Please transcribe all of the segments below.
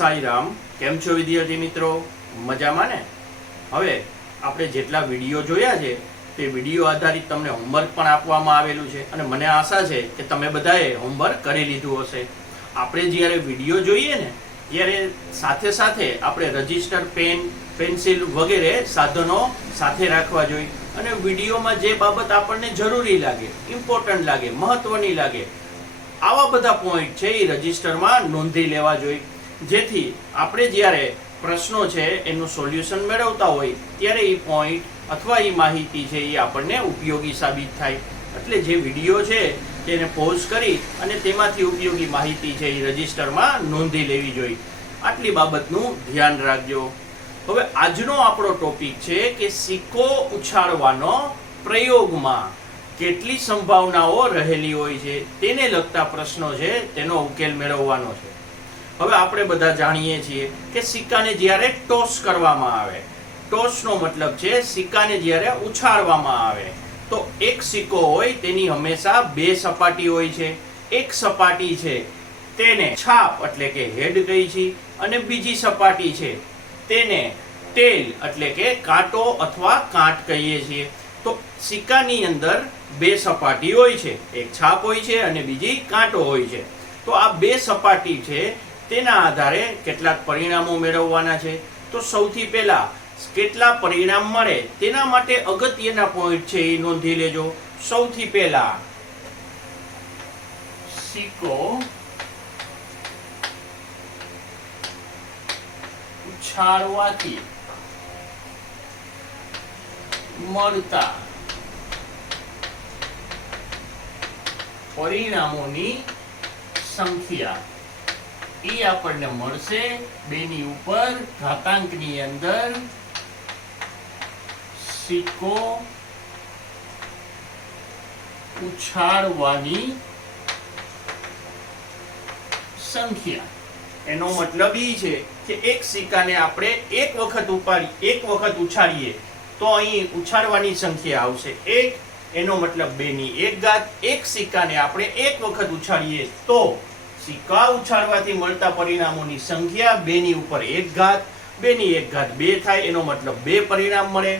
સાઈરામ. કેમ છો વિદ્યાર્થી મિત્રો? મજામાં ને? હવે આપણે જેટલા વિડીયો જોયા છે તે વિડીયો આધારિત તમને હોમવર્ક પણ આપવામાં આવેલું છે અને મને આશા છે કે તમે બધાએ હોમવર્ક કરી લીધું હશે. આપણે જ્યારે વિડીયો જોઈએ ને ત્યારે સાથે સાથે આપણે રજિસ્ટર, પેન, પેન્સિલ વગેરે સાધનો સાથે રાખવા જોઈએ અને વિડીયોમાં જે બાબત આપણને જરૂરી લાગે, ઇમ્પોર્ટન્ટ લાગે, મહત્વની લાગે, આવા બધા પોઈન્ટ છે એ રજિસ્ટરમાં નોંધી લેવા જોઈએ, જેથી આપણે જ્યારે પ્રશ્નો છે એનું સોલ્યુશન મેળવતા હોય ત્યારે એ પોઈન્ટ અથવા એ માહિતી છે એ આપણને ઉપયોગી સાબિત થાય. એટલે જે વિડીયો છે તેને પોઝ કરી અને તેમાંથી ઉપયોગી માહિતી છે એ રજિસ્ટરમાં નોંધી લેવી જોઈએ. આટલી બાબતનું ધ્યાન રાખજો. હવે આજનો આપણો ટોપિક છે કે સિક્કો ઉછાળવાનો પ્રયોગમાં કેટલી સંભાવનાઓ રહેલી હોય છે તેને લગતા પ્રશ્નો છે તેનો ઉકેલ મેળવવાનો છે. હવે આપણે બધા જાણીએ છીએ કે સિક્કાને જ્યારે ટોસ કરવામાં આવે, ટોસનો મતલબ છે સિક્કાને જ્યારે ઉછાળવામાં આવે તો એક સિક્કો હોય તેની હંમેશા બે સપાટી હોય છે. એક સપાટી છે તેને છાપ એટલે કે હેડ કહી છે અને બીજી સપાટી છે તેને ટેલ એટલે કે કાંટો અથવા કાંટ કહીએ છીએ. તો સિક્કાની અંદર બે સપાટી હોય છે, એક છાપ હોય છે અને બીજી કાંટો હોય છે. તો આ બે સપાટી છે તેના આધારે કેટલાક પરિણામો મેળવવાના છે. તો સૌથી પહેલા કેટલા પરિણામ મળે તેના માટે અગત્યના પોઈન્ટ છે એ નોંધી લેજો. સૌથી પહેલા સિક્કો ઉછાળવાથી મળતા પરિણામોની સંખ્યા એ આપણને મળશે બેની ઉપર ઘાતાંકની અંદર સિક્કો ઉછાળવાની સંખ્યા. એનો મતલબ એ છે કે એક સિક્કાને આપણે એક વખત ઉછાળીએ તો અહીં ઉછાળવાની સંખ્યા આવશે 1. એનો મતલબ 2^1. એક સિક્કાને આપણે એક વખત ઉછાળીએ તો સિક્કા ઉછાળવાથી મળતા પરિણામોની સંખ્યા 2^1. 2^1 2 થાય, એનો મતલબ 2 પરિણામ મળે.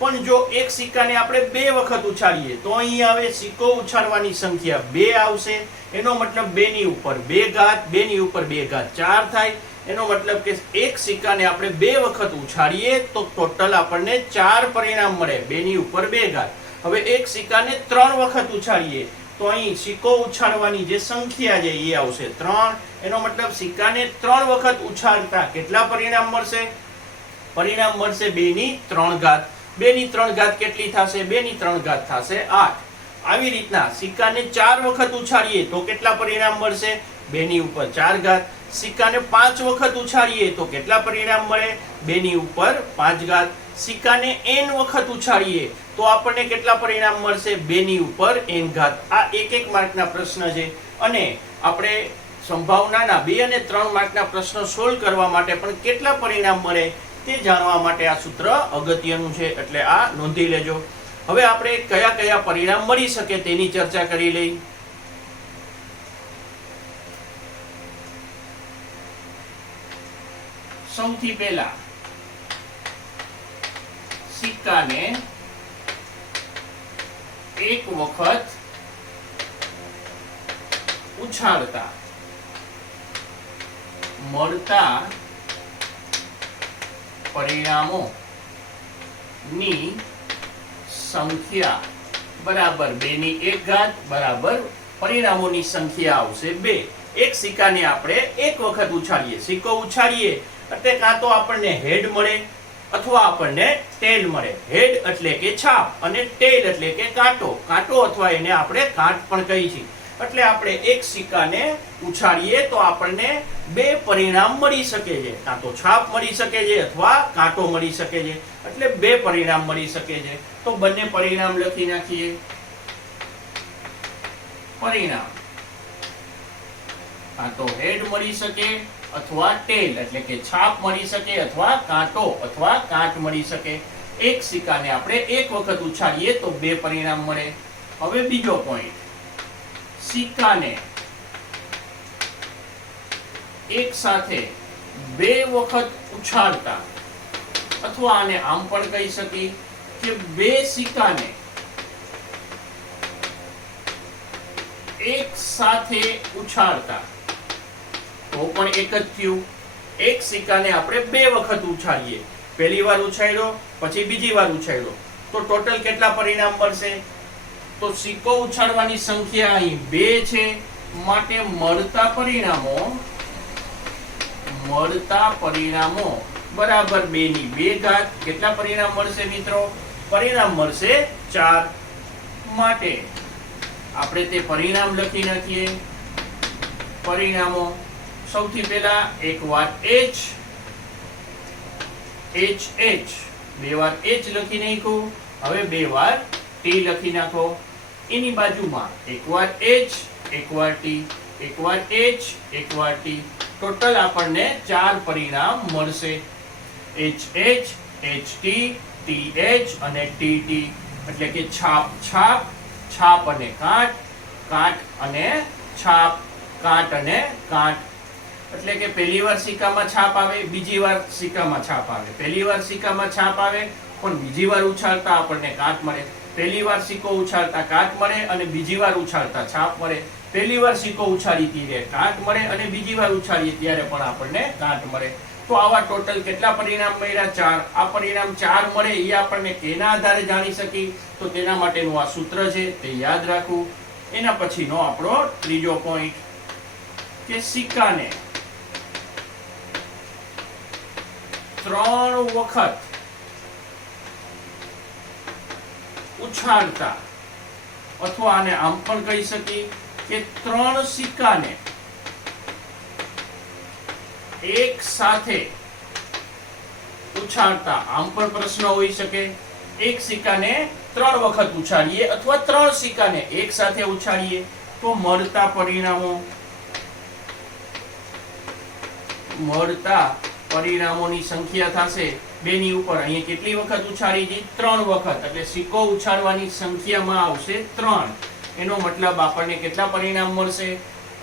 પણ જો એક સિક્કાને આપણે બે વખત ઉછાળીએ તો અહીં આવે સિક્કો ઉછાળવાની સંખ્યા 2 આવશે. એનો મતલબ 2^2. 2^2 4 થાય. એનો મતલબ કે એક સિક્કાને આપણે બે વખત ઉછાળીએ તો ટોટલ આપણને 4 પરિણામ મળે. 2^2. હવે એક સિક્કાને 3 વખત ઉછાળીએ તો અહીં સિક્કો ઉછાળવાની જે સંખ્યા છે એ આવશે 3. એનો મતલબ સિક્કાને 3 વખત ઉછાળતા કેટલા પરિણામ મળશે? પરિણામ મળશે 2^3. 2^3 કેટલી થશે? 2^3 થશે 8. આવી રીતના સિક્કાને 4 વખત ઉછાળીએ તો કેટલા પરિણામ મળશે? 2^4. સિક્કાને 5 વખત ઉછાળીએ તો કેટલા પરિણામ મળે? 2^5. સિક્કાને n વખત ઉછાળીએ તો આપણને કેટલા પરિણામ મળશે? 2^n. આ 1 માર્કના પ્રશ્ન છે અને આપણે સંભાવનાના 2 અને 3 માર્કના પ્રશ્નો સોલ્વ કરવા માટે પણ કેટલા પરિણામ મળે તે જાણવા માટે આ સૂત્ર અગત્યનું છે, એટલે આ નોંધી લેજો. હવે આપણે કયા કયા પરિણામ મળી શકે તેની ચર્ચા કરી લઈ. સૌથી પહેલા સિક્કાને એક વખત ઉછાળતા મળતા પરિણામોની સંખ્યા બરાબર 2^1 બરાબર પરિણામોની સંખ્યા આવશે 2. એક સિક્કાને આપણે એક વખત ઉછાળીએ, સિક્કો ઉછાળીએ એટલે કાં તો આપણને હેડ મળે અથવા આપણને ટેલ મળે. હેડ એટલે કે છાપ અને ટેલ એટલે કે કાંટો. કાંટો અથવા એને આપણે કાંટ પણ કહી છીએ. એટલે આપણે એક સિક્કાને ઉછાળીએ તો આપણને 2 પરિણામ મળી શકે છે. કાં તો છાપ મળી શકે છે અથવા કાંટો મળી શકે છે. એટલે 2 પરિણામ મળી શકે છે. તો બંને પરિણામ લખી નાખીએ. પરિણામ કાં તો હેડ મળી શકે અથવા ટેલ એટલે કે છાપ મળી શકે અથવા કાંટો અથવા કાંટ મળી શકે. એક સિક્કાને આપણે એક વખત ઉછાળીએ તો 2 પરિણામ મળે. હવે બીજો પોઈન્ટ, સિક્કાને એક સાથે બે વખત ઉછાળતા, અથવા આને આમ પણ કહી શકીએ કે બે સિક્કાને એક સાથે ઉછાળતા, તો પણ એક જ થયું. એક સિક્કાને આપણે બે વખત ઉછાળીએ, પહેલી વાર ઉછાળ્યો પછી બીજી વાર ઉછાળ્યો, તો ટોટલ કેટલા પરિણામ મળશે? તો સિક્કો ઉછાળવાની સંખ્યા અહીં 2 છે, માટે મળતા પરિણામો બરાબર 2 ની 2 ઘાત. કેટલા પરિણામ મળશે મિત્રો? પરિણામ મળશે 4. માટે આપણે તે પરિણામ લખી નાખીએ. પરિણામો સૌથી પહેલા એક વાર h, બે વાર h લખી નાખ્યું. હવે બે વાર t લખી નાખો. એની બાજુમાં એક વાર h, એક વાર t, એક વાર h, એક વાર t. ટોટલ આપણને 4 પરિણામ મળશે. hh, ht, th અને tt. એટલે કે છાપ છાપ, છાપ અને કાટ, કાટ અને છાપ, કાટ અને કાટ. એટલે કે પહેલી વાર સિક્કામાં છાપ આવે, બીજી વાર સિક્કામાં છાપ આવે. પહેલી વાર સિક્કામાં છાપ આવે પણ બીજી વાર ઉછાળતા આપણને કાટ મળે. પહેલી વાર સિક્કો ઉછાળતા કાટ મળે અને બીજી વાર ઉછાળતા છાપ મળે. પહેલી વાર સિક્કો ઉછાળી ત્યારે કાટ મળે અને બીજી વાર ઉછાળીએ ત્યારે પણ આપણને કાટ મળે. તો આવા ટોટલ કેટલા પરિણામ મળ્યા? 4. આ પરિણામ 4 મળે એ આપણને કેના આધારે જાણી શકી? તો તેના માટેનું આ સૂત્ર છે, તે યાદ રાખવું. એના પછીનો આપણો ત્રીજો પોઈન્ટ કે સિક્કાને 3 વખત ઉછાળતા, અથવા આને આમ પણ કહી શકીએ કે 3 સિક્કાને એક સાથે ઉછાળતા. આમ પણ પ્રશ્ન હોઈ શકે, એક સિક્કાને 3 વખત ઉછાળીએ અથવા 3 સિક્કાને એક સાથે ઉછાળીએ તો મળતા પરિણામોની સંખ્યા થશે 2 ની ઉપર. અહીંયા કેટલી વખત ઉછાળી છે? 3 વખત. એટલે સિક્કો ઉછાળવાની સંખ્યામાં આવશે 3. એનો મતલબ આપણને કેટલા પરિણામ મળશે?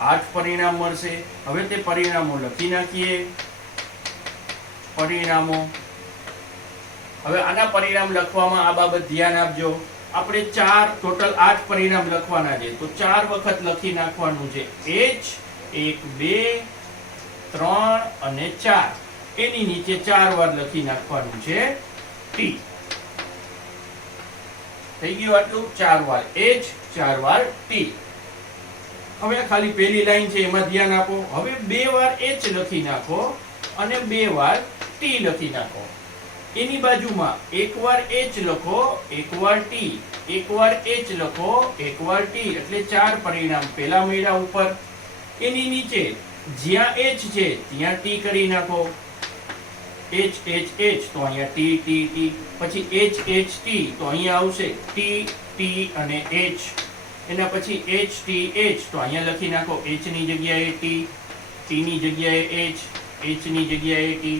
8 પરિણામ મળશે. હવે તે પરિણામો લખી નાખીએ. પરિણામો. હવે આના પરિણામ લખવામાં આ બાબત ધ્યાન આપજો. આપણે 4 ટોટલ 8 પરિણામ લખવાના છે, તો 4 વખત લખી નાખવાનું છે h, 1, 2, 3 અને 4. એની નીચે 4 વાર લખી નાખવાનું છે t. થઈ ગયું આટલું? 4 વાર h, 4 વાર t. હવે ખાલી પહેલી લાઈન છે એમાં ધ્યાન આપો. હવે 2 વાર h લખી નાખો અને 2 વાર t લખી નાખો. એની બાજુમાં એક વાર h લખો, એક વાર t, એક વાર h લખો, એક વાર t. એટલે 4 પરિણામ પહેલા મળ્યા ઉપર. એની નીચે જ્યાં h છે ત્યાં t કરી નાખો. h, h, h તો અહીંયા t, t, t. પછી h, h, t તો અહીંયા આવશે t, t અને h. એના પછી h, t, h તો અહીંયા લખી નાખો. h ની જગ્યાએ t, t ની જગ્યાએ h, h ની જગ્યાએ t.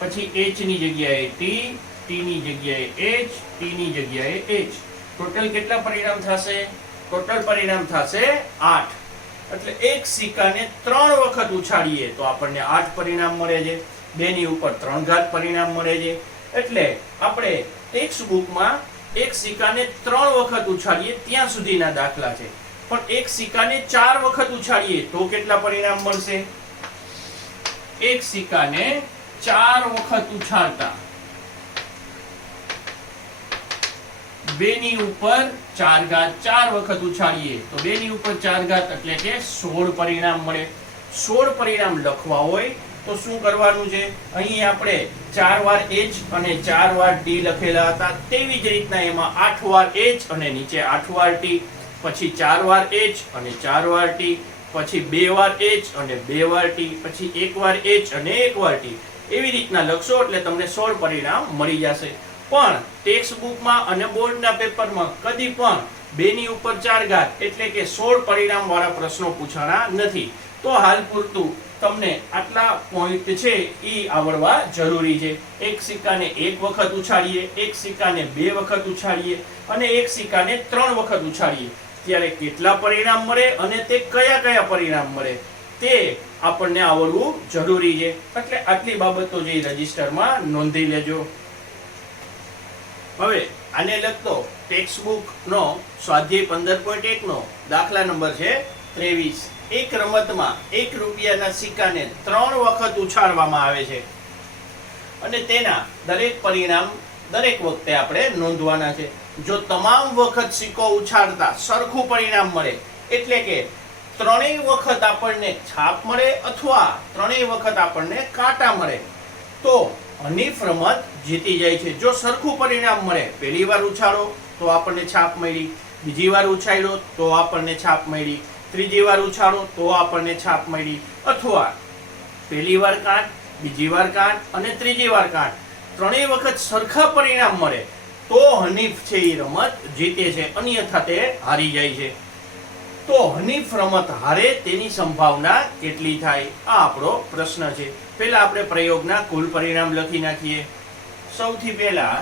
પછી h ની જગ્યાએ t, t ની જગ્યાએ h, t ની જગ્યાએ h. ટોટલ કેટલા પરિણામ થશે? ટોટલ પરિણામ થશે 8. એટલે એક સિક્કાને 3 વખત ઉછાળીએ તો આપણને 8 પરિણામ મળે છે. 2 ની ઉપર 3 ઘાત પરિણામ મળે છે. એટલે આપણે ટેક્સ્ટ બુકમાં એક સિક્કાને 3 વખત ઉછાળીએ ત્યાં સુધીના દાખલા છે. પણ એક સિક્કાને 4 વખત ઉછાળીએ તો કેટલા પરિણામ મળશે? એક સિક્કાને 4 વખત ઉછાળતા, 2 ની ઉપર 4 ઘાત 4 વખત ઉછાળીએ તો 2 ની ઉપર 4 ઘાત એટલે કે 16 પરિણામ મળે. 16 પરિણામ લખવા હોય તો શું કરવાનું છે? અહીં આપણે 4 વાર h અને 4 વાર t લખેલા હતા, તેવી જ રીતના એમાં 8 વાર h અને નીચે 8 વાર t, પછી 4 વાર h અને 4 વાર t, પછી 2 વાર h અને 2 વાર t, પછી 1 વાર h અને 1 વાર t. એવી રીતના લખશો એટલે તમને 16 પરિણામ મળી જશે. પણ ટેક્સ્ટ બુકમાં અને બોર્ડના પેપરમાં કદી પણ 2 ની ઉપર 4 ઘાત એટલે કે 16 પરિણામ વાળા પ્રશ્નો પૂછાણા નથી. તો હાલ પૂરતું તમને આટલા પોઈન્ટ છે એ આવડવા જરૂરી છે. એક સિક્કાને 1 વખત ઉછાળીએ, એક સિક્કાને 2 વખત ઉછાળીએ અને એક સિક્કાને 3 વખત ઉછાળીએ ત્યારે કેટલા પરિણામ મળે અને તે કયા કયા પરિણામ મળે તે આપણને આવડવું જરૂરી છે. એટલે આટલી બાબતો જે રજિસ્ટરમાં નોંધી લેજો. હવે આને લગતો ટેક્સ્ટ બુક નો સ્વાધ્યાય 15.1 નો દાખલા નંબર છે 23. એક રમતમાં 1 રૂપિયાના સિક્કાને 3 વખત ઉછાળવામાં આવે છે અને તેના દરેક પરિણામ દરેક વખતે આપણે નોંધવાના છે. જો તમામ વખત સિક્કો ઉછાળતા સરખું પરિણામ મળે, એટલે કે 3 વખત આપણને છાપ મળે અથવા 3 વખત આપણને કાંટા મળે, તો હનીફ રમત જીતી જાય છે. જો સરખું પરિણામ મળે, પહેલી વાર ઉછાળો તો આપણને છાપ મળી, બીજી વાર ઉછાળ્યો તો આપણને છાપ મળી, ત્રીજી વાર ઉછાળો તો આપણને છાપ મળી, અથવા પહેલી વાર કાંટ, બીજી વાર કાંટ અને ત્રીજી વાર કાંટ, 3 વખત સરખા પરિણામ મળે તો હનીફ છે એ રમત જીતે છે, અન્યથા તે હારી જાય છે. તો હનીફ રમત હારે તેની સંભાવના કેટલી થાય? આ આપણો પ્રશ્ન છે. પહેલા આપણે પ્રયોગના કુલ પરિણામ લખી નાખીએ. સૌથી પહેલા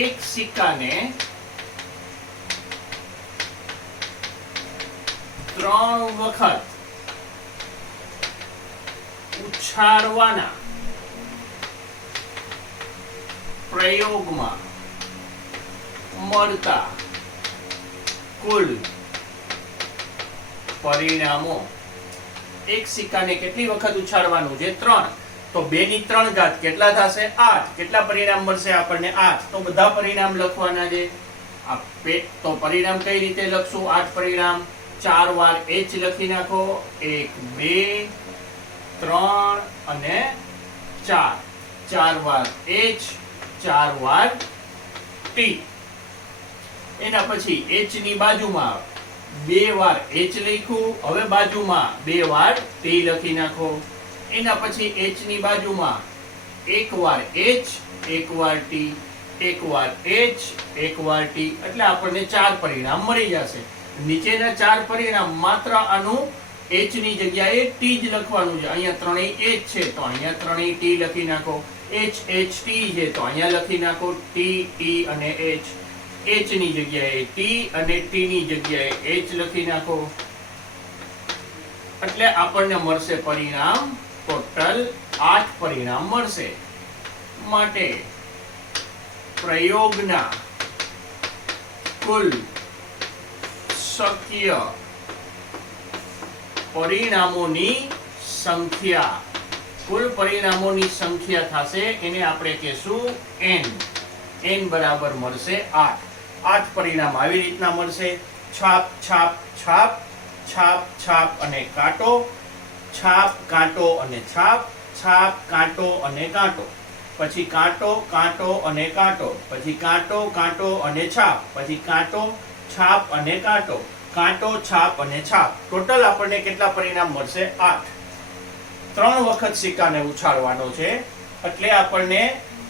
એક સિક્કાને 3 વખત ઉછાળવાના પ્રયોગમાં મળતા કુલ પરિણામો. એક સિક્કાને કેટલી વખત ઉછાળવાનું છે? 3. તો 2 ની 3 ઘાત કેટલા થશે? 8. કેટલા પરિણામ મળશે આપણને? 8. તો બધા પરિણામ લખવાના છે. તો પરિણામ કઈ રીતે લખશું? 8 પરિણામ 4 વાર h લખી નાખો. 1 2 3 અને 4. 4 વાર h, 4 વાર t. એના પછી h ની બાજુમાં 2 વાર h લખ્યું. હવે બાજુમાં 2 વાર t લખી નાખો. એના પછી h ની બાજુમાં 1 વાર h, 1 વાર t, 1 વાર h, 1 વાર t. એટલે આપણને 4 પરિણામ મળી જશે. નીચેના 4 પરિણામ માત્ર આનું h ની જગ્યાએ t જ લખવાનું છે. અહીંયા 3 h છે તો અહીંયા 3 t લખી નાખો. h h t છે તો અહીંયા લખી નાખો t t અને h. h ની જગ્યાએ t અને t ની જગ્યાએ h લખી નાખો. એટલે આપણને મળશે પરિણામ ટોટલ 8 પરિણામ મળશે. માટે પ્રયોગના કુલ શક્ય પરિણામોની સંખ્યા, કુલ પરિણામોની સંખ્યા થશે એને આપણે કહેશું n. n બરાબર મળશે 8. 8 પરિણામ આવી રીતના મળશે. છાપ છાપ છાપ, છાપ છાપ અને કાંટો, છાપ કાંટો અને છાપ, છાપ કાંટો અને કાંટો, પછી કાંટો કાંટો અને કાંટો, પછી કાંટો કાંટો અને છાપ, પછી કાંટો છાપ અને કાંટો, કાંટો છાપ અને છાપ. ટોટલ આપણને કેટલા પરિણામ મળશે? 8. 3 વખત સિક્કાને ઉછાળવાનો છે એટલે આપણને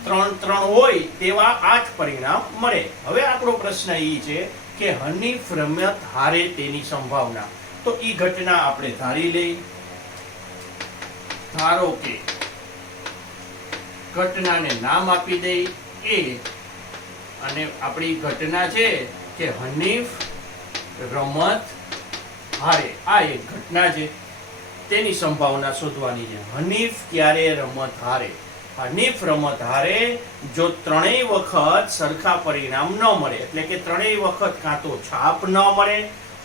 3 3 હોય તેવા 8 પરિણામ મળે. હવે આપણો પ્રશ્ન એ છે કે હનીફ રમત હારે તેની સંભાવના. તો એ ઘટના આપણે ધારી લઈ. ધારો કે ઘટનાને નામ આપી દઈ એ, અને આપણી ઘટના છે કે હનીફ રમત હારે. આ એક ઘટના છે, તેની સંભાવના શોધવાની છે. હનીફ ક્યારે રમત હારે? હનીફ રમત હારે જો 3 વખત સરખા પરિણામ ન મળે, એટલે કે 3 વખત કાં તો છાપ ન મળે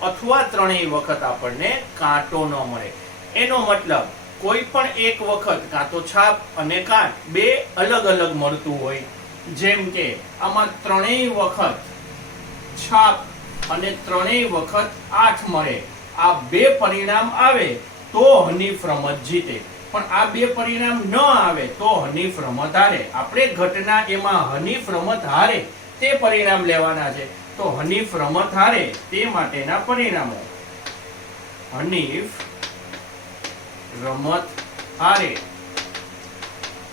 અથવા 3 વખત આપણને કાંટો ન મળે. એનો મતલબ કોઈ પણ એક વખત કાં તો છાપ અને કાંટ બે અલગ અલગ મળતું હોય. જેમ કે આમાં 3 વખત છાપ અને 3 વખત 8 મળે. આ 2 પરિણામ આવે તો હનીફ રમત જીતે. પણ આ 2 પરિણામ ન આવે તો હનીફ રમત હારે. આપણે ઘટના એમાં હનીફ રમત હારે તે પરિણામ લેવાના છે. તો હનીફ રમત હારે તે માટેના પરિણામો. હનીફ રમત હારે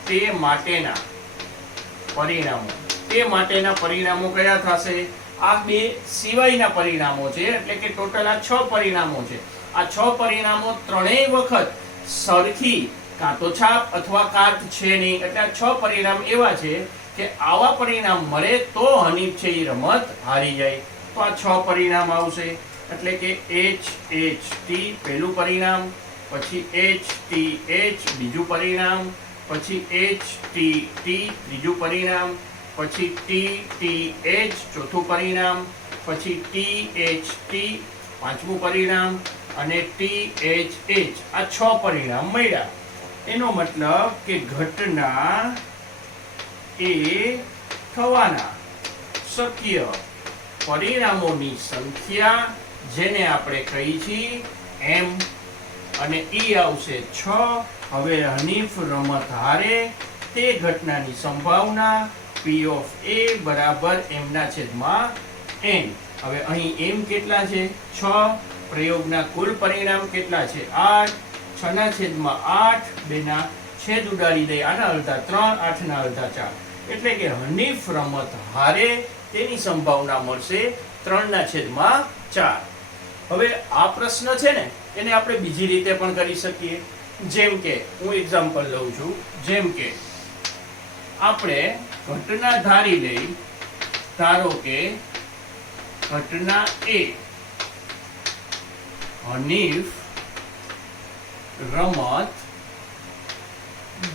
તે માટેના પરિણામો. તે માટેના પરિણામો કયા થશે? આ 2 સિવાયના પરિણામો છે, એટલે કે ટોટલ આ 6 પરિણામો છે. આ 6 પરિણામો 3 વખત સરખી કાં તો છાપ અથવા કાંટ છે નહીં. એટલે આ 6 પરિણામ એવા છે કે આવા પરિણામ મળે તો હનીફ છે એ રમત હારી જાય. તો આ 6 પરિણામ આવશે. એટલે કે HHT પહેલું પરિણામ, પછી HTH બીજું પરિણામ, પછી HTT ત્રીજું પરિણામ, પછી TTH ચોથું પરિણામ, પછી THT પાંચમું પરિણામ અને THH આ 6 પરિણામ મળ્યા. એનો મતલબ કે ઘટના એ થવાના શક્ય પરિણામોની સંખ્યા જેને આપણે કહી છીએ m અને ઈ આવશે 6. હવે હનીફ રમત હારે તે ઘટનાની સંભાવના P of A બરાબર m ના છેદમાં n. હવે અહીં m કેટલા છે 6, પ્રયોગના કુલ પરિણામ કેટલા છે 8, 6 ના છેદમાં 8, 2 ના છેદ ઉડાડી દે આના અડધા 3, 8 ના અડધા 4, એટલે કે હનીફ રમત હારે તેની સંભાવના મળશે 3 ના છેદમાં 4. હવે આ પ્રશ્ન છે ને એને આપણે બીજી રીતે પણ કરી શકીએ. જેમ કે હું એક્ઝામ્પલ લઉં છું. જેમ કે આપણે ઘટના ધારી લઈ, ધારો કે ઘટના A હનીફ રમત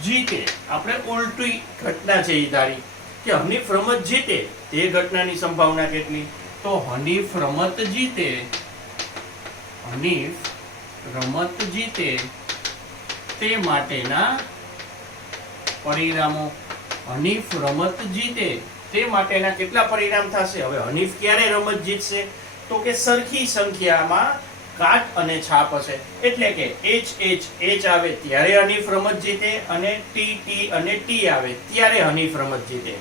જીતે. આપણે ઉલટી ઘટના છે એ ધારી કે હનીફ રમત જીતે તે ઘટનાની સંભાવના કેટલી? તો હનીફ રમત જીતે, હનીફ રમત જીતે તે માટેના પરિણામો. હનીફ રમત જીતે તે માટેના કેટલા પરિણામ થશે? હવે હનીફ ક્યારે રમત જીતશે? તો કે સરખી સંખ્યામાં કાટ અને છાપ હશે, એટલે કે HH આવે ત્યારે હનીફ રમત જીતે અને TT અને T આવે ત્યારે હનીફ રમત જીતે.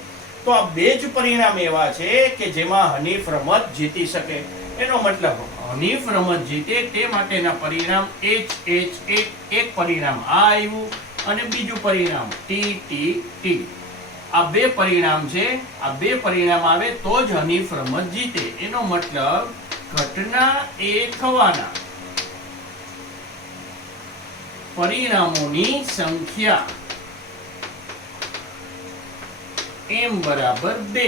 તો આ બે જ પરિણામ એવા છે કે જેમાં હનીફ રમત જીતી શકે. એનો મતલબ હનીફ રમત જીતે તે માટેના પરિણામ HH એક પરિણામ આ આવ્યું અને બીજું પરિણામ TTT. આ બે પરિણામ છે, આ બે પરિણામ આવે તો જ હનીફ રમત જીતે. એનો મતલબ ઘટના એ થવાના પરિણામોની સંખ્યા m બરાબર 2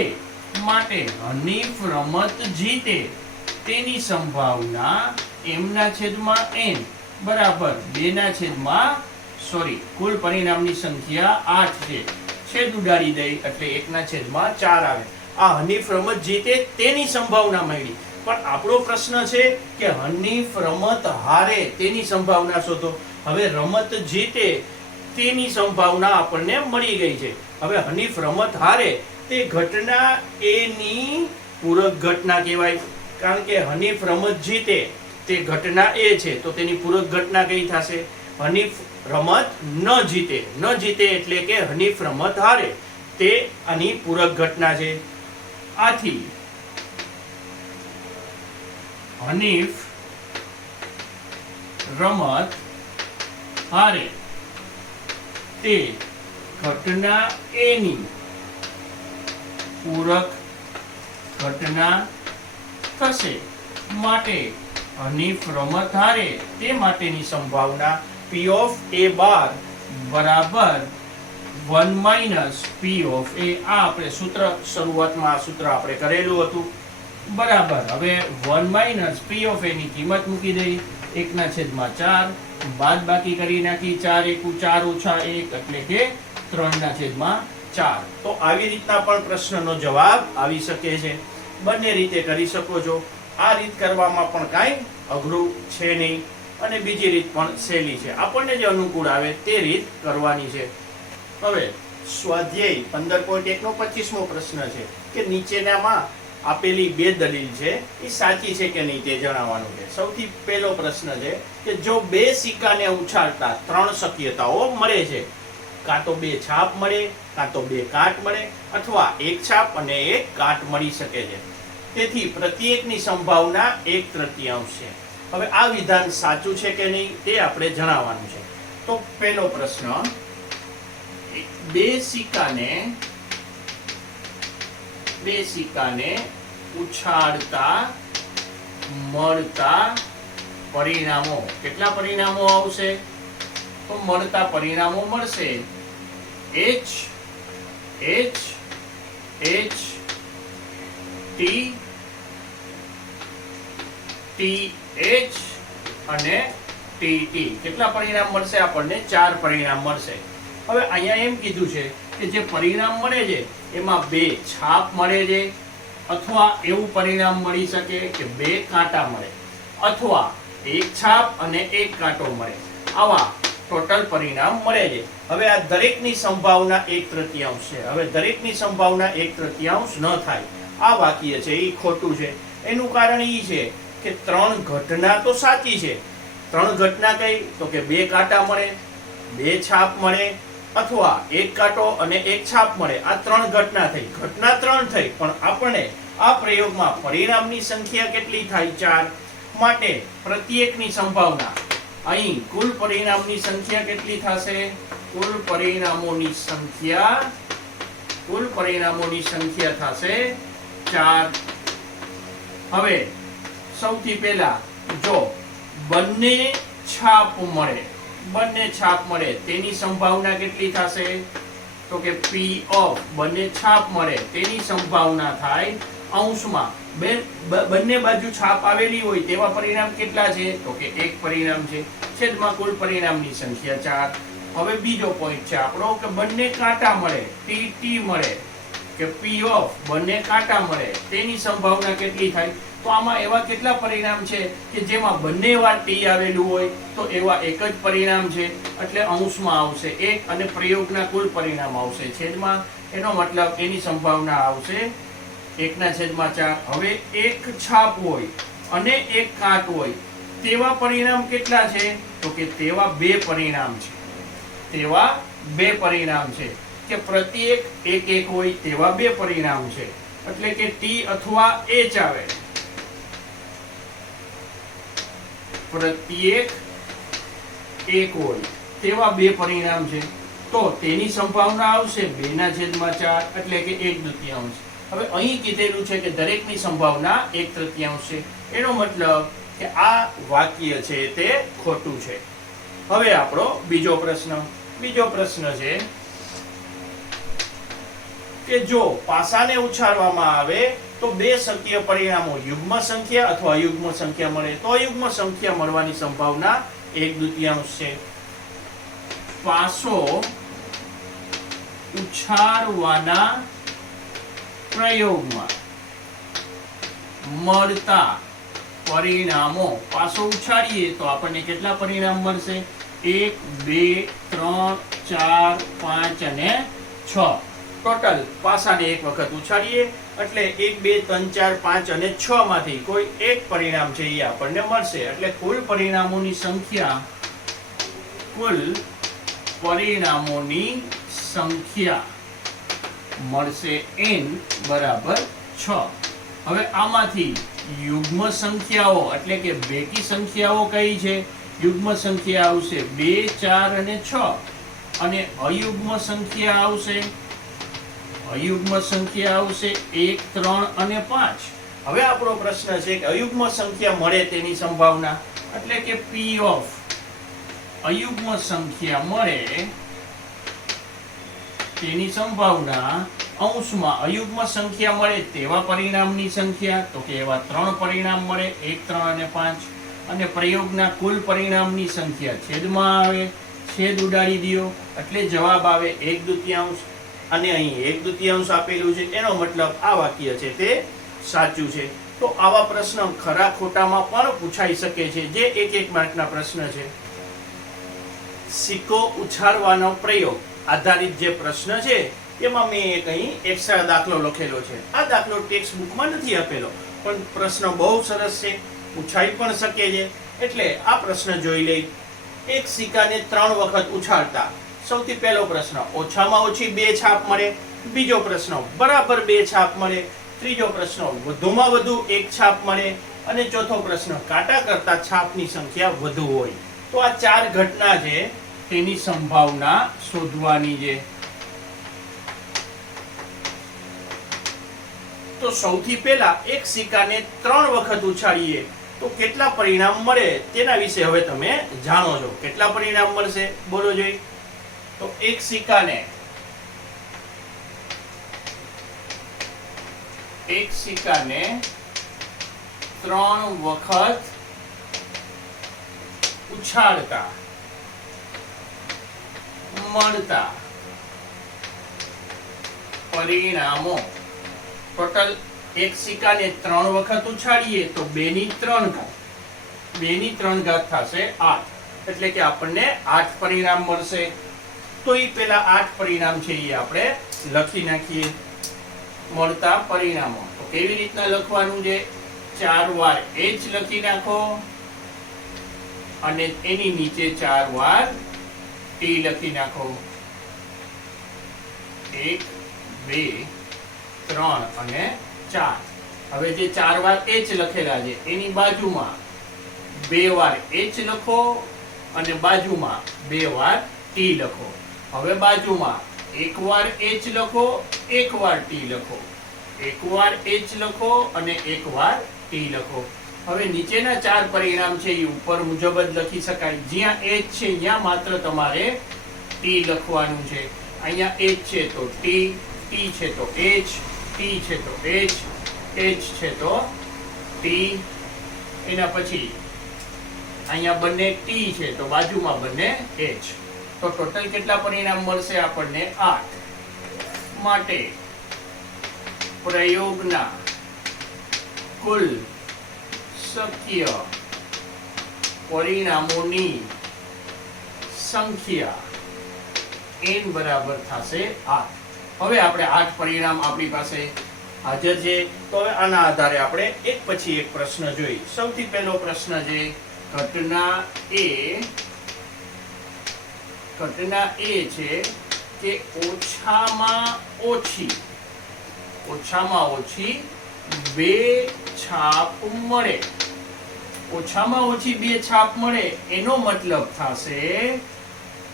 માટે હનીફ રમત જીતે તેની સંભાવના m ના છેદમાં n બરાબર 2 ના છેદમાં કુલ પરિણામની સંખ્યા 8 છે, છેદ ઉડાડી દઈ એટલે 1 ના છેદમાં 4 આવે. આ હનીફ રમત જીતે તેની સંભાવના મળી. પણ આપણો પ્રશ્ન છે કે હનીફ રમત હારે તેની સંભાવના શોધો. હવે રમત જીતે તેની સંભાવના આપણને મળી ગઈ છે. હવે હનીફ રમત હારે તે ઘટના એ ની પૂરક ઘટના કહેવાય, કારણ કે હનીફ રમત જીતે તે ઘટના એ છે તો તેની પૂરક ઘટના કઈ થશે? હનીફ રમત ન જીતે, ન જીતે એટલે કે હનીફ રમત હારે તે આની પૂરક ઘટના છે. આથી હનીફ રમત હારે તે ઘટના એ ની પૂરક ઘટના થશે, માટે હનીફ રમત હારે તે માટેની સંભાવના P of A બાર બરાબર 1 માઇનસ P of A. આ આપણે સૂત્ર શરૂઆતમાં આ સૂત્ર આપણે કરેલું હતું બરાબર. હવે 1 માઇનસ P of A ની કિંમત મૂકી દઈ 1 ના છેદમાં 4, બાદ બાકી કરી નાખી 4 એકુ 4 ઓછા 1 એટલે કે 3 ના છેદમાં 4. તો આવી રીતના પણ પ્રશ્નનો જવાબ આવી શકે છે. બંને રીતે કરી શકો છો. આ રીત કરવામાં પણ કાંઈ અઘરું છે નહીં અને બીજી રીત પણ સહેલી છે. આપણને જે અનુકૂળ આવે તે રીત કરવાની છે. હવે સ્વાધ્યાય 15.1 નો 25મો પ્રશ્ન છે કે નીચેનામાં આપેલી બે દલીલ છે એ સાચી છે કે નહીં તે જણાવવાનું છે. સૌથી પહેલો પ્રશ્ન છે કે જો બે સિક્કાને ઉછાળતા 3 શક્યતાઓ મળે છે, કાં તો 2 છાપ મળે, કાં તો 2 કાટ મળે અથવા 1 છાપ અને 1 કાટ મળી શકે છે. તેથી પ્રત્યેકની સંભાવના 1/3 છે. હવે આ વિધાન સાચું છે કે નહીં તે આપણે જણાવવાનું છે. તો પહેલો પ્રશ્ન, બે સિક્કાને ઉછાળતા મળતા પરિણામો, કેટલા પરિણામો આવશે? તો મળતા પરિણામો મળશે H H H T T TH અને TT કેટલા પરિણામ મળશે? આપણને 4 પરિણામ મળશે. હવે અહીંયા એમ કીધું છે કે જે પરિણામ મળે છે એમાં 2 છાપ મળે છે, અથવા એવું પરિણામ મળી શકે કે 2 કાંટા મળે, અથવા 1 છાપ અને 1 કાંટો મળે. આવા ટોટલ પરિણામ મળે છે. હવે આ દરેકની સંભાવના 1/3 છે. હવે દરેકની સંભાવના 1/3 ન થાય, આ વાક્ય છે એ ખોટું છે. એનું કારણ એ છે કે 3 ઘટના તો સાચી છે. 3 ઘટના કઈ? તો કે 2 કાંટા મળે, 2 છાપ મળે, અથવા 1 કાંટો અને 1 છાપ મળે. આ 3 ઘટના થઈ. ઘટના 3 થઈ, પણ આપણને આ પ્રયોગમાં પરિણામની સંખ્યા કેટલી થાય? 4. માટે પ્રત્યેકની સંભાવના, અહીં કુલ પરિણામની સંખ્યા કેટલી થશે? કુલ પરિણામોની સંખ્યા થશે 4. હવે સૌથી પહેલા જો બંને છાપ મળે તેની સંભાવના કેટલી થશે? તો કે P ઓફ બંને છાપ મળે તેની સંભાવના થાય અંશમાં બંને બાજુ છાપ આવેલી હોય તેવા પરિણામ કેટલા છે? તો કે 1 પરિણામ છે, છેદમાં કુલ પરિણામની સંખ્યા 4. હવે બીજો પોઈન્ટ છે આપણો કે બંને કાંટા મળે, TT મળે, કે P ઓફ બંને કાંટા મળે તેની સંભાવના કેટલી થાય? તો આમાં એવા કેટલા પરિણામ છે કે જેમાં બંને વાર T આવેલું હોય તો એવા એક જ પરિણામ છે, એટલે અંશમાં આવશે 1 અને પ્રયોગના કુલ પરિણામ આવશે છેદમાં. એનો મતલબ એની સંભાવના આવશે 1/4. હવે 1 છાપ હોય અને 1 કાંટ હોય તેવા પરિણામ કેટલા છે? તો કે તેવા 2 પરિણામ છે. કે પ્રત્યેક 1 હોય તેવા 2 પરિણામ છે, એટલે કે T અથવા H આવે. પ્રત્યેક 1 હોય તેવા 2 પરિણામ છે, તો તેની સંભાવના આવશે 2/4, એટલે કે 1/2. હવે અહીં કીધેલું છે કે દરેકની સંભાવના 1/3 છે. એનો મતલબ કે આ વાક્ય છે તે ખોટું છે. હવે આપણો બીજો પ્રશ્ન છે કે જો પાસાને ઉછાળવામાં આવે તો 2 શક્ય પરિણામો યુગ્મ સંખ્યા અથવા અયુગ્મ સંખ્યા મળે, તો અયુગ્મ સંખ્યા મળવાની સંભાવના 1/2 છે. પાસો ઉછાળવાના પ્રયોગમાં મળતા પરિણામો, પાસો ઉછાળીએ તો આપણને કેટલા પરિણામ મળશે? 1, 2, 3, 4, 5 અને 6. ટોટલ પાસાને એક વખત ઉછાળીએ એટલે 1, 2, 3, 4, 5 અને 6 માંથી કોઈ એક પરિણામ છે એ આપણને મળશે. એટલે કુલ પરિણામોની સંખ્યા મળશે n બરાબર 6. હવે આમાંથી યુગ્મ સંખ્યાઓ એટલે કે બેકી સંખ્યાઓ કઈ છે? યુગ્મ સંખ્યા આવશે 2, 4 અને 6, અને અયુગ્મ સંખ્યા આવશે 1, 3 અને 5. હવે આપણો પ્રશ્ન છે કે અયુગ્મ સંખ્યા મળે તેની સંભાવના, એટલે કે P ઓફ અયુગ્મ સંખ્યા મળે તેની સંભાવના અંશમાં અયુગ્મ સંખ્યા મળે તેવા પરિણામની સંખ્યા, તો કે એવા 3 પરિણામ મળે 1, 3 અને 5, અને પ્રયોગના કુલ પરિણામની સંખ્યા છેદમાં આવે, છેદ ઉડાડી દો એટલે જવાબ આવે 1/2. અને અહીં 1/2 આપેલું છે, એનો મતલબ આ વાક્ય છે તે સાચું છે. તો આવા પ્રશ્ન ખરા ખોટામાં પણ પૂછાઈ શકે છે, જે 1 માર્કના પ્રશ્ન છે. સિક્કો ઉછાળવાનો પ્રયોગ આધારિત જે પ્રશ્ન છે એમાં મેં એક અહીં એક્સ્ટ્રા દાખલો લખેલો છે. આ દાખલો ટેક્સ્ટ બુકમાં નથી આપેલો, પણ પ્રશ્ન બહુ સરસ છે, પૂછાઈ પણ શકે છે. એટલે આ પ્રશ્ન જોઈ લઈ. એક સિક્કાને 3 વખત ઉછાળતા સૌથી પહેલો પ્રશ્ન ઓછામાં ઓછી 2 છાપ મળે, બીજો પ્રશ્ન બરાબર 2 છાપ મળે, ત્રીજો પ્રશ્ન વધુમાં વધુ 1 છાપ મળે, અને ચોથો પ્રશ્ન કાંટા કરતા છાપની સંખ્યા વધુ હોય. તો આ 4 ઘટના છે તેની સંભાવના શોધવાની છે. તો સૌથી પહેલા એક સિક્કાને 3 વખત ઉછાળીએ તો કેટલા પરિણામ મળે તેના વિશે હવે તમે જાણો છો. કેટલા પરિણામ મળશે બોલો જોઈ. તો એક સિક્કાને 3 3 વખત ઉછાળતા મળતા પરિણામો. ટોટલ એક સિક્કાને 3 વખત ઉછાળીએ તો 2 ની 3 ઘાત, 2 ની 3 ઘાત થશે 8, એટલે કે આપણને 8 પરિણામ મળશે. તો એ પેલા 8 પરિણામ છે એ આપણે લખી નાખીએ. મળતા પરિણામો તો કેવી રીતના લખવાનું છે? 4 વાર h લખી નાખો અને એની નીચે 4 વાર t લખી નાખો. 1 2 3 અને 4. હવે જે 4 વાર h લખેલા છે એની બાજુમાં 2 વાર h લખો અને બાજુમાં 2 વાર t લખો. હવે બાજુમાં 1 વાર h લખો, 1 વાર t લખો, 1 વાર h લખો અને 1 વાર t લખો. હવે નીચેના 4 પરિણામ છે એ ઉપર મુજબ જ લખી શકાય. જ્યાં h છે ત્યાં માત્ર તમારે t લખવાનું છે. અહીંયા h છે તો t, t છે તો h, t છે તો h, h છે તો t. એના પછી અહીંયા બંને t છે તો બાજુમાં બંને h. તો ટોટલ કેટલા પરિણામ મળશે આપણને? 8. માટે પ્રયોગના કુલ શક્ય પરિણામોની સંખ્યા n બરાબર થશે 8. હવે આપણે 8 પરિણામ આપણી પાસે હાજર છે. તો હવે આના આધારે આપણે એક પછી એક પ્રશ્ન જોઈ. સૌથી પહેલો પ્રશ્ન છે ઘટના એ છે કે ઓછામાં ઓછી 2 છાપ મળે. ઓછામાં ઓછી 2 છાપ મળે એનો મતલબ થશે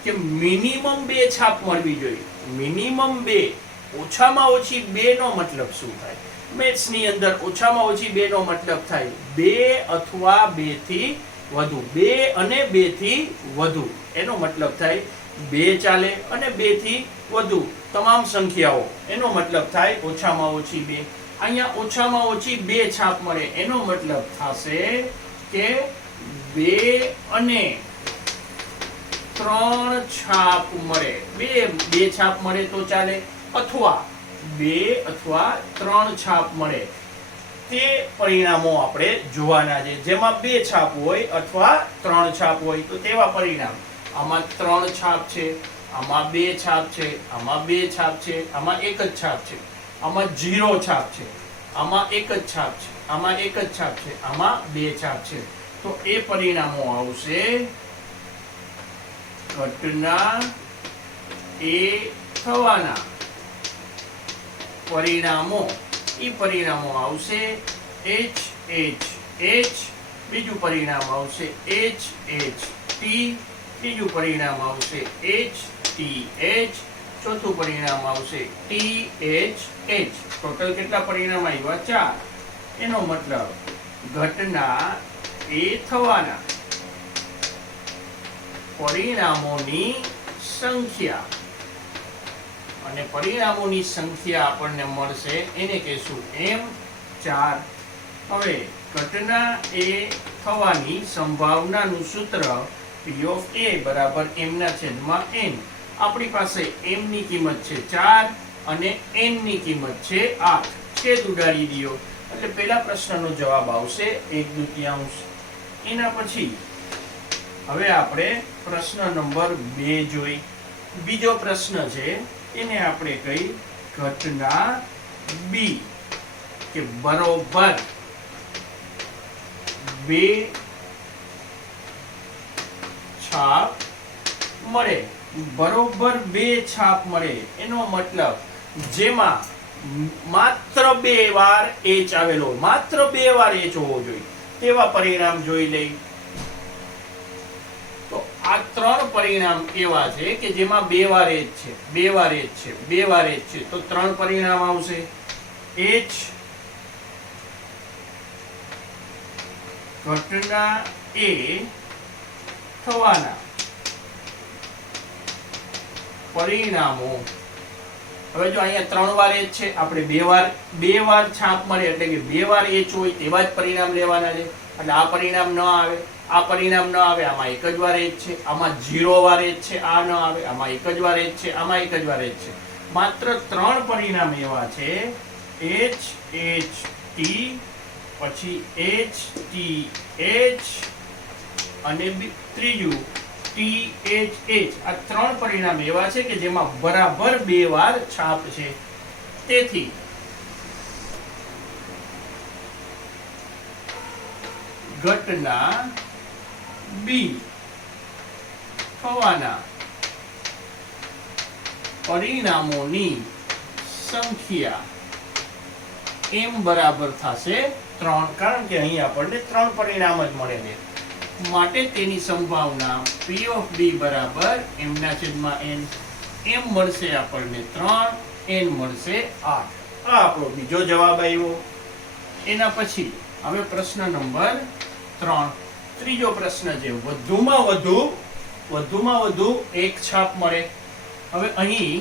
કે મિનિમમ 2 છાપ મળવી જોઈએ. મિનિમમ 2, ઓછામાં ઓછી 2 નો મતલબ શું થાય? મેથ્સ ની અંદર ઓછામાં ઓછી 2 નો મતલબ થાય 2 અથવા 2 થી વધુ. 2 અને 2 થી વધુ એનો મતલબ થાય 2 ચાલે અને 2 થી વધુ તમામ સંખ્યાઓ એનો મતલબ થાય ઓછામાં ઓછી 2. અહીંયા ઓછામાં ઓછી 2 છાપ મળે એનો મતલબ થશે કે 2 અને 3 છાપ મળે. 2 છાપ મળે તો ચાલે, અથવા 2 અથવા 3 છાપ મળે. તે પરિણામો આપણે જોવાના છે. જેમાં 2 છાપ હોય અથવા 3 છાપ હોય તો તેવા પરિણામ. આમાં 3 છાપ છે, આમાં 2 છાપ છે, આમાં 2 છાપ છે, આમાં 1 જ છાપ છે, આમાં 0 છાપ છે, આમાં 1 જ છાપ છે, આમાં 1 જ છાપ છે, આમાં 2 છાપ છે. તો એ પરિણામો આવશે ઘટના એ થવાના પરિણામો. એ પરિણામો આવશે h h h. બીજું પરિણામ આવશે h h t. ત્રીજું પરિણામ આવશે h t h. ચોથું પરિણામ આવશે t h h. ટોટલ કેટલા પરિણામ આવ્યા? 4. એનો મતલબ ઘટના એ થવાના પરિણામોની સંખ્યા, અને પરિણામોની સંખ્યા આપણને મળશે એને કહેશું m4. હવે ઘટના એ થવાની સંભાવનાનું સૂત્ર P of A બરાબર m ના છેદમાં n. આપણી પાસે m ની કિંમત છે 4 અને n ની કિંમત છે 8. છેદ ઉડાડી દો એટલે પહેલા પ્રશ્નનો જવાબ આવશે 1/2. એના પછી હવે આપણે પ્રશ્ન નંબર 2 જોઈ. બીજો પ્રશ્ન છે એને આપણે કહી ઘટના B કે બરોબર 2 છાપ મળે. બરોબર 2 છાપ મળે એનો મતલબ જેમાં માત્ર 2 વાર h આવેલો હોય, માત્ર 2 વાર h હોવો જોઈએ તેવા પરિણામ જોઈ લઈ. તો આ 3 પરિણામ એવા છે કે જેમાં 2 વાર h છે, 2 વાર h છે, 2 વાર h છે. તો 3 પરિણામ આવશે h ઘટના એ થવાના પરિણામો હવે જો અહીંયા 3 વાર h છે, આપણે બે વાર છાપ મળે એટલે કે 2 વાર h હોય તેવા જ પરિણામ લેવાના છે. એટલે આ પરિણામ ન આવે, આ પરિણામ ન આવે, આમાં એક જ વાર h છે, આમાં 0 વાર h છે, આ ન આવે, આમાં એક જ વાર h છે, આમાં એક જ વાર h છે. માત્ર 3 પરિણામ એવા છે, h h t, પછી h t h અને ત્રીજું t h h. આ 3 પરિણામ એવા છે કે જેમાં બરાબર 2 વાર છાપ છે. તેથી ઘટના b થવાના પરિણામોની સંખ્યા m બરાબર થશે 3, કારણ કે અહીં આપણને 3 પરિણામ જ મળે છે. માટે તેની સંભાવના p of b બરાબર m ના છેદમાં n. m મળશે આપણને 3, n મળશે 8. આ આપણો બીજો જવાબ આવ્યો. એના પછી હવે પ્રશ્ન નંબર 3. ત્રીજો પ્રશ્ન છે, વધુમાં વધુ એક છાપ મળે. હવે અહીં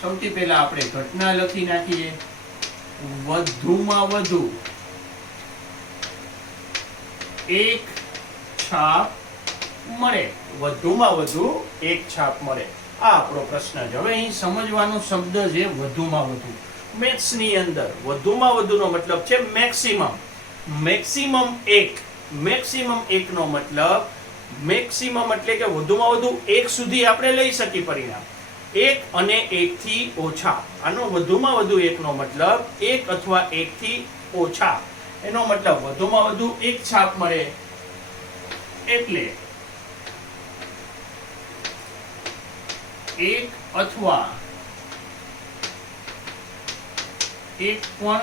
સૌથી પહેલા આપણે ઘટના લખી નાખીએ. વધુમાં વધુ એક છાપ મળે. વધુમાં વધુ એક છાપ મળે, આ આપણો પ્રશ્ન છે. હવે અહીં સમજવાનો શબ્દ છે વધુમાં વધુ. મેથ્સ ની અંદર વધુમાં વધુનો મતલબ છે મેક્સિમમ. મેક્સિમમ એક નો મતલબ, મેક્સિમમ એટલે કે વધુમાં વધુ એક સુધી આપણે લઈ શકીએ પરિણામ. 1 અને 1 થી ઓછા, આનો વધુમાં વધુ એકનો મતલબ 1 અથવા 1 થી ઓછા. એનો મતલબ વધુમાં વધુ એક છાપ મળે એટલે 1 અથવા 1 પણ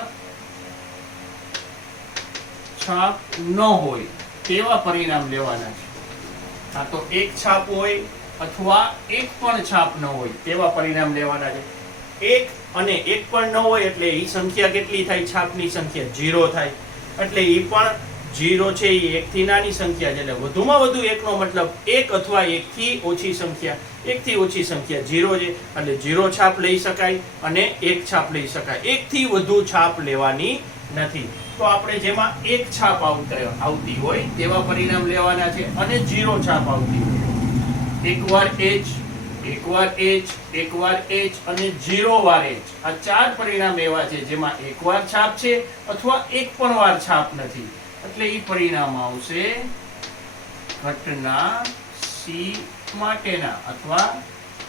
છાપ ન હોય તેવા પરિણામ લેવાના છે. આ તો એક છાપ હોય અથવા એક પણ છાપ ન હોય તેવા પરિણામ લેવાના છે. 1 અને 1 પણ ન હોય એટલે એ સંખ્યા કેટલી થાય? છાપની સંખ્યા 0 થાય. એટલે એ પણ 0 છે, એ 1 થી નાની સંખ્યા છે. એટલે વધુમાં વધુ એકનો મતલબ 1 અથવા 1 થી ઓછી સંખ્યા. 1 થી ઓછી સંખ્યા 0 છે, એટલે 0 છાપ લઈ શકાય અને 1 છાપ લઈ શકાય. 1 થી વધુ છાપ લેવાની નથી. તો આપણે જેમાં 1 છાપ આવતી હોય તેવા પરિણામ લેવાના છે અને 0 છાપ આવતી હોય. એકવાર h, એકવાર h, એકવાર h અને 0 વાર h. આ 4 પરિણામ એવા છે જેમાં એકવાર છાપ છે અથવા એક પણ વાર છાપ નથી. એટલે એ પરિણામ આવશે ઘટના c માટેના અથવા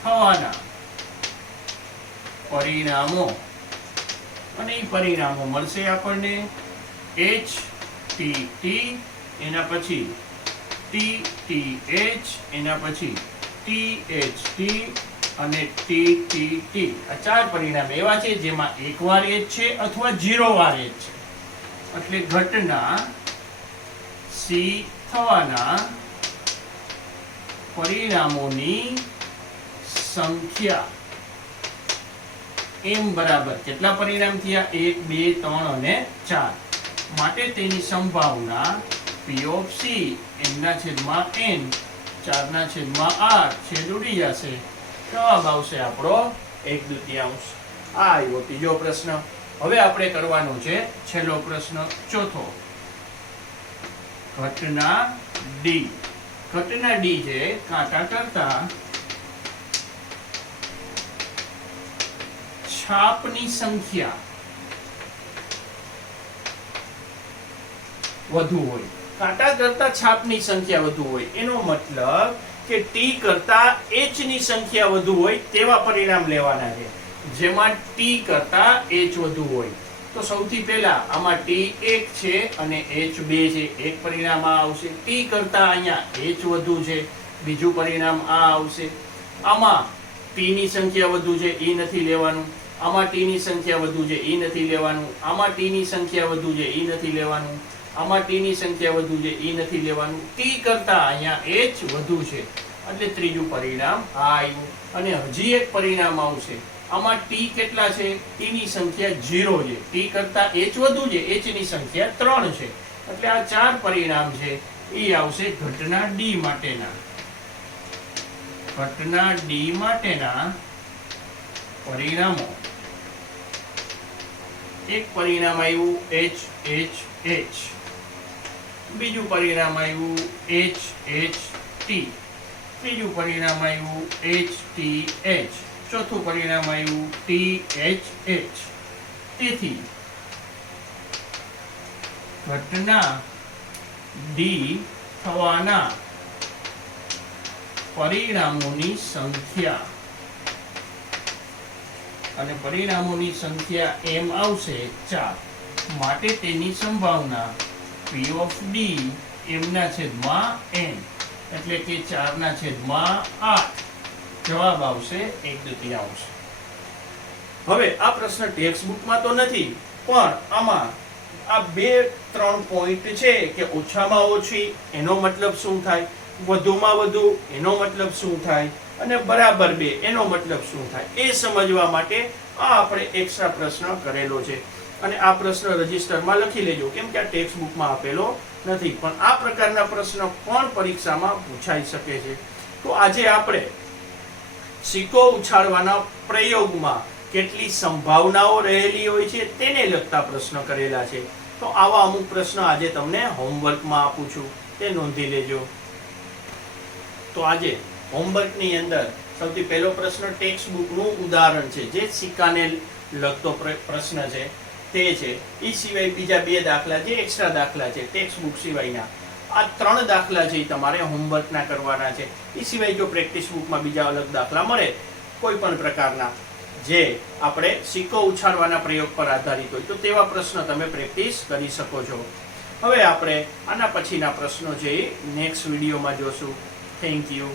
થવાના પરિણામો. અને એ પરિણામો મળશે આપણને h t t, એના પછી t t h, એના પછી t h t અને t t t. આ 4 પરિણામ એવા છે જેમાં એકવાર h છે અથવા 0 વાર h છે. એટલે ઘટના c થવાના પરિણામોની સંખ્યા m બરાબર કેટલા પરિણામ થયા? 1 2 3 અને 4. માટે તેની સંભાવના p of c m ના છેદમાં n 4 ના છેદમાં 8 છેદ ઉડી જશે. જવાબ આવશે આપણો 1/2. આ આવ્યો ત્રીજો પ્રશ્ન. હવે આપણે કરવાનો છે છેલ્લો પ્રશ્ન, ચોથો. ઘટના d. ઘટના d છે કાંટા કરતા છાપની સંખ્યા વધુ હોય. કાંટા કરતા છાપની સંખ્યા વધુ હોય એનો મતલબ કે t કરતા h ની સંખ્યા વધુ હોય તેવા પરિણામ લેવાના છે. જેમાં t કરતા h વધુ હોય તો સૌથી પહેલા આમાં t 1 છે અને h 2 છે. એક પરિણામ આ આવશે. t કરતા અહીંયા h વધુ છે, બીજું પરિણામ આ આવશે. આમાં t ની સંખ્યા વધુ છે, એ નથી લેવાનું. આમાં t ની સંખ્યા વધુ છે, એ નથી લેવાનું. આમાં t ની સંખ્યા વધુ છે, એ નથી લેવાનું. આમાં t ની સંખ્યા વધુ છે, એ નથી લેવાનું. t કરતા અહીંયા h વધુ છે એટલે ત્રીજું પરિણામ આ આવ્યું. અને હજી એક પરિણામ આવશે. આમાં t કેટલા છે? t ની સંખ્યા 0 છે, t કરતા h વધુ છે, h ની સંખ્યા 3 છે. એટલે આ 4 પરિણામ છે એ આવશે ઘટના d માટેના. ઘટના d માટેના પરિણામો એક પરિણામ આવ્યું એચ એચ એચ, બીજું પરિણામ આવ્યું એચ એચ ટી, ત્રીજું પરિણામ આવ્યું એચ ટી એચ, ચોથું પરિણામ આવ્યું ટી એચ એચ. તેથી ઘટના ડી થવાના પરિણામોની સંખ્યા, અને પરિણામોની સંખ્યા એમ આવશે 4, માટે તેની સંભાવના P ઓફ ડી એમના છેદમાં n, એટલે કે 4/8. જવાબ આવશે 1/3. હવે આ પ્રશ્ન ટેક્સ્ટ બુકમાં તો નથી, પણ આમાં આ 2-3 પોઈન્ટ છે કે ઓછામાં ઓછી એનો મતલબ શું થાય, વધુમાં વધુ એનો મતલબ શું થાય, અને બરાબર 2 એનો મતલબ શું થાય, એ સમજવા માટે આ આપણે એક્સ્ટ્રા પ્રશ્ન કરેલો છે. અને આ પ્રશ્ન રજિસ્ટરમાં લખી લેજો, કેમ કે આ ટેક્સ્ટ બુકમાં આપેલો નથી, પણ આ પ્રકારના પ્રશ્ન પણ પરીક્ષામાં પૂછાઈ શકે છે. તો આજે આપણે સિક્કો ઉછાળવાના પ્રયોગમાં કેટલી સંભાવનાઓ રહેલી હોય છે તેને લગતા પ્રશ્ન કરેલા છે. તો આવા અમુક પ્રશ્ન આજે તમને હોમવર્કમાં આપું છું, તે નોંધી લેજો. તો આજે હોમવર્કની અંદર સૌથી પહેલો પ્રશ્ન ટેક્સ્ટ બુકનું ઉદાહરણ છે, જે સિક્કાને લગતો પ્રશ્ન છે તે છે. એ સિવાય બીજા 2 દાખલા જે એક્સ્ટ્રા દાખલા છે ટેક્સ્ટ બુક સિવાયના, આ 3 દાખલા છે તમારે હોમવર્કના કરવાના છે. એ સિવાય જો પ્રેક્ટિસ બુકમાં બીજા અલગ દાખલા મળે કોઈ પણ પ્રકારના જે આપણે સિક્કો ઉછાળવાના પ્રયોગ પર આધારિત હોય, તો તેવા પ્રશ્ન તમે પ્રેક્ટિસ કરી શકો છો. હવે આપણે આના પછીના પ્રશ્નો છે એ નેક્સ્ટ વિડીયોમાં જોશું. Thank you.